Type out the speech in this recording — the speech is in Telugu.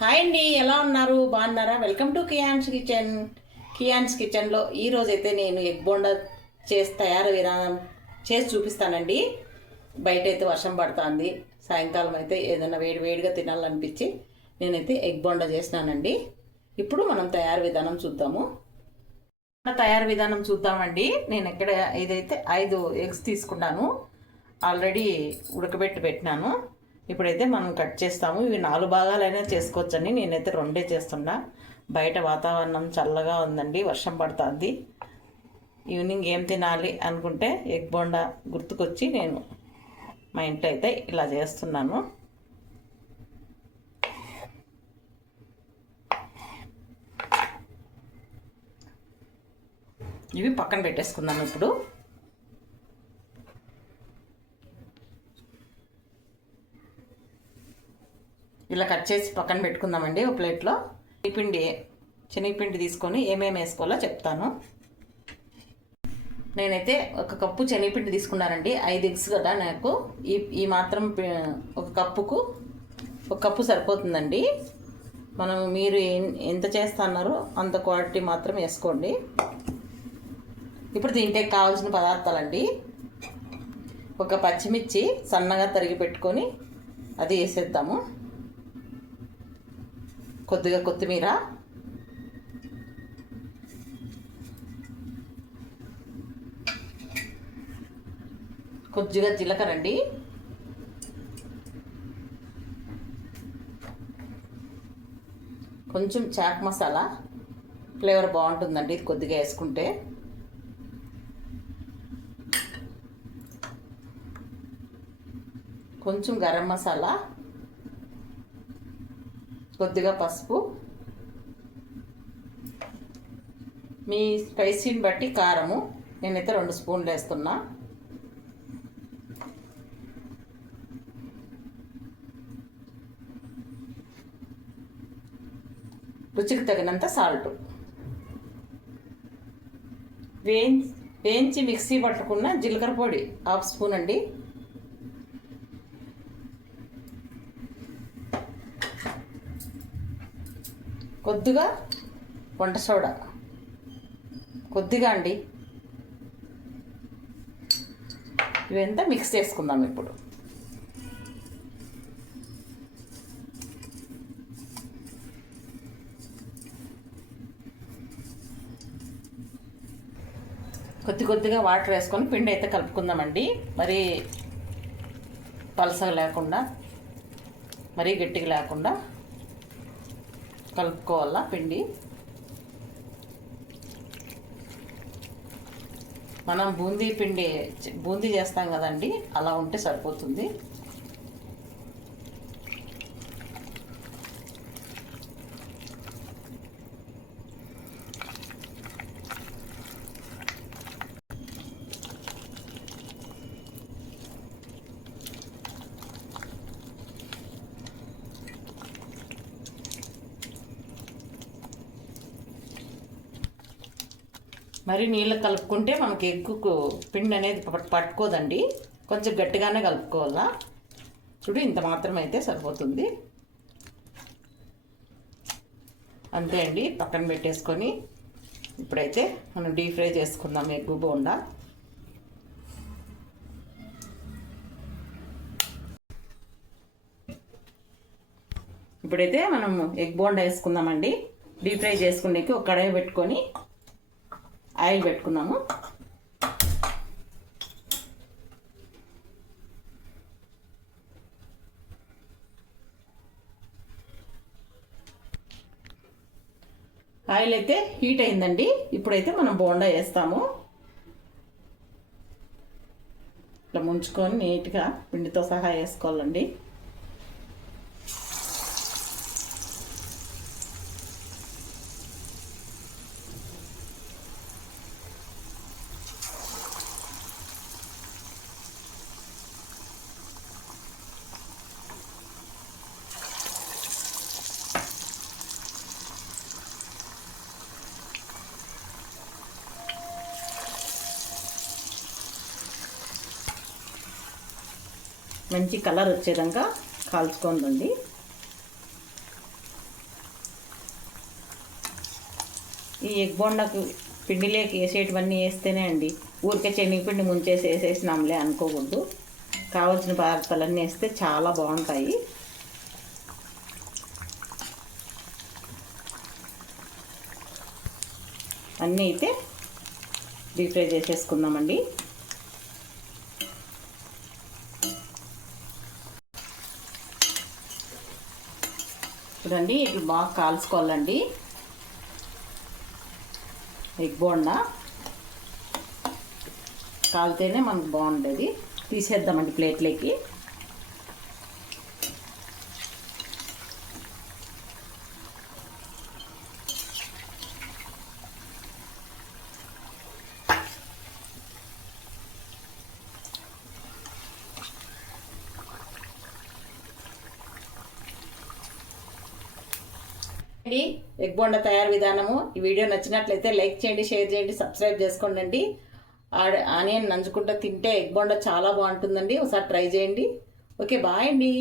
హాయ్ అండి ఎలా ఉన్నారు? బాగున్నారా? Welcome to Kian's kitchen. Kian's కిచెన్లో ఈరోజు అయితే నేను ఎగ్ బోండా చేసి తయారు విధానం చేసి చూపిస్తానండి. బయట అయితే వర్షం పడుతుంది. సాయంకాలం అయితే ఏదైనా వేడి వేడిగా తినాలనిపించి నేనైతే ఎగ్ బోండా చేసినానండి. ఇప్పుడు మనం తయారు విధానం చూద్దాము. తయారు విధానం చూద్దామండి. నేను ఎక్కడ ఇదైతే ఐదు ఎగ్స్ తీసుకున్నాను ఆల్రెడీ ఉడకబెట్టి పెట్టినాను. ఇప్పుడైతే మనం కట్ చేస్తాము. ఇవి నాలుగు భాగాలైనా చేసుకోవచ్చండి. నేనైతే రెండే చేస్తున్నా. బయట వాతావరణం చల్లగా ఉందండి. వర్షం పడుతుంది. ఈవినింగ్ ఏం తినాలి అనుకుంటే ఎగ్ బోండా గుర్తుకొచ్చి నేను మా ఇంట్లో అయితే ఇలా చేస్తున్నాను. ఇవి పక్కన పెట్టేసుకుందాం ఇప్పుడు. ఇలా కట్ చేసి పక్కన పెట్టుకుందామండి ఒక ప్లేట్లో. పిండి శనగపిండి తీసుకొని ఏమేమి వేసుకోవాలో చెప్తాను. నేనైతే ఒక కప్పు శనగపిండి తీసుకున్నానండి. ఐదు ఎగ్స్ కదా నాకు. ఈ ఈ మాత్రం ఒక కప్పుకు ఒక కప్పు సరిపోతుందండి. మనం మీరు ఎంత చేస్తున్నారో అంత క్వాలిటీ మాత్రం వేసుకోండి. ఇప్పుడు దీంట్లోకి కావాల్సిన పదార్థాలండి. ఒక పచ్చిమిర్చి సన్నగా తరిగి పెట్టుకొని అది వేసేద్దాము. కొద్దిగా కొత్తిమీర. కొద్దిగా జీలకర్ర అండి. కొంచెం చాట్ మసాలా. ఫ్లేవర్ బాగుంటుందండి ఇది కొద్దిగా వేసుకుంటే. కొంచెం గరం మసాలా. కొద్దిగా పసుపు. మీ స్పైసీని బట్టి కారము. నేనైతే రెండు స్పూన్లు వేస్తున్నా. రుచికి తగినంత సాల్ట్ వేయించి వేయించి మిక్సీ పట్టుకున్న జీలకర్ర పొడి హాఫ్ స్పూన్ అండి. కొద్దిగా వంట సోడా. కొద్దిగా అండి. ఇవంతా మిక్స్ చేసుకుందాం ఇప్పుడు. కొద్ది కొద్దిగా వాటర్ వేసుకొని పిండి అయితే కలుపుకుందామండి. మరి పలసగా లేకుండా మరీ గట్టిగా లేకుండా. కలుపుకోవాలా పిండి? మనం బూందీ పిండి బూందీ చేస్తాం కదండి అలా ఉంటే సరిపోతుంది. మరి నీళ్ళు కలుపుకుంటే మనకి ఎగ్గుకు పిండి అనేది పట్టుకోదండి. కొంచెం గట్టిగానే కలుపుకోవాలా? చూడు ఇంత మాత్రం అయితే సరిపోతుంది. అంతే అండి పక్కన పెట్టేసుకొని ఇప్పుడైతే మనం డీప్ ఫ్రై చేసుకుందాం ఎగ్గు బోండా. ఇప్పుడైతే మనం ఎగ్ బోండా వేసుకుందామండి. డీప్ ఫ్రై చేసుకునేకి ఒక కడాయి పెట్టుకొని ఆయిల్ పెట్టుకున్నాము. ఆయిల్ అయితే హీట్ అయిందండి. ఇప్పుడైతే మనం బోండా వేస్తాము. ఇట్లా ముంచుకొని నీట్గా పిండితో సహా వేసుకోవాలండి. మంచి కలర్ వచ్చే విధంగా కాల్చుకుందండి ఈ ఎగ్ బొండకు పిండిలోకి వేసేటివన్నీ వేస్తేనే అండి. ఊరికే శనగపిండి ముంచేసి వేసేసినాంలే అనుకోకూడదు కావలసిన పదార్థాలన్నీ వేస్తే చాలా బాగుంటాయి. అన్నీ అయితే డీప్ ఫ్రై చేసేసుకుందామండి. చూడండి ఇట్లా బాగా కాల్చుకోవాలండి. ఎగ్ బోండా. కాలితేనే మనకు బాగుండేది. తీసేద్దామండి ప్లేట్లోకి. అండి ఎగ్ బొండ తయారు విధానము. ఈ వీడియో నచ్చినట్లయితే లైక్ చేయండి షేర్ చేయండి సబ్స్క్రైబ్ చేసుకోండి ఆనియన్ నంచుకుంటూ తింటే ఎగ్ బొండ చాలా బాగుంటుందండి. ఒకసారి ట్రై చేయండి. ఓకే బాయ్ అండి.